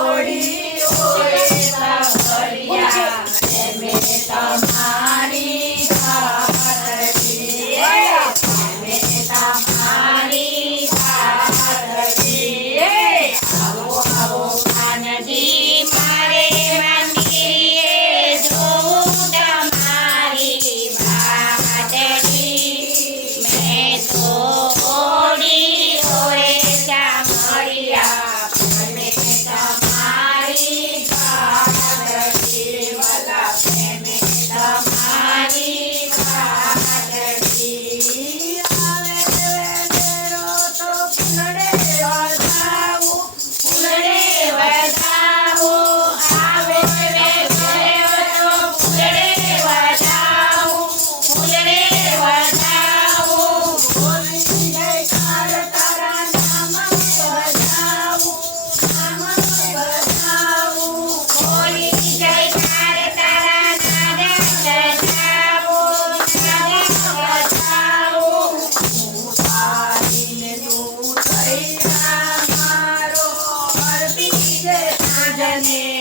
Holi Holi planet.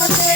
I'm a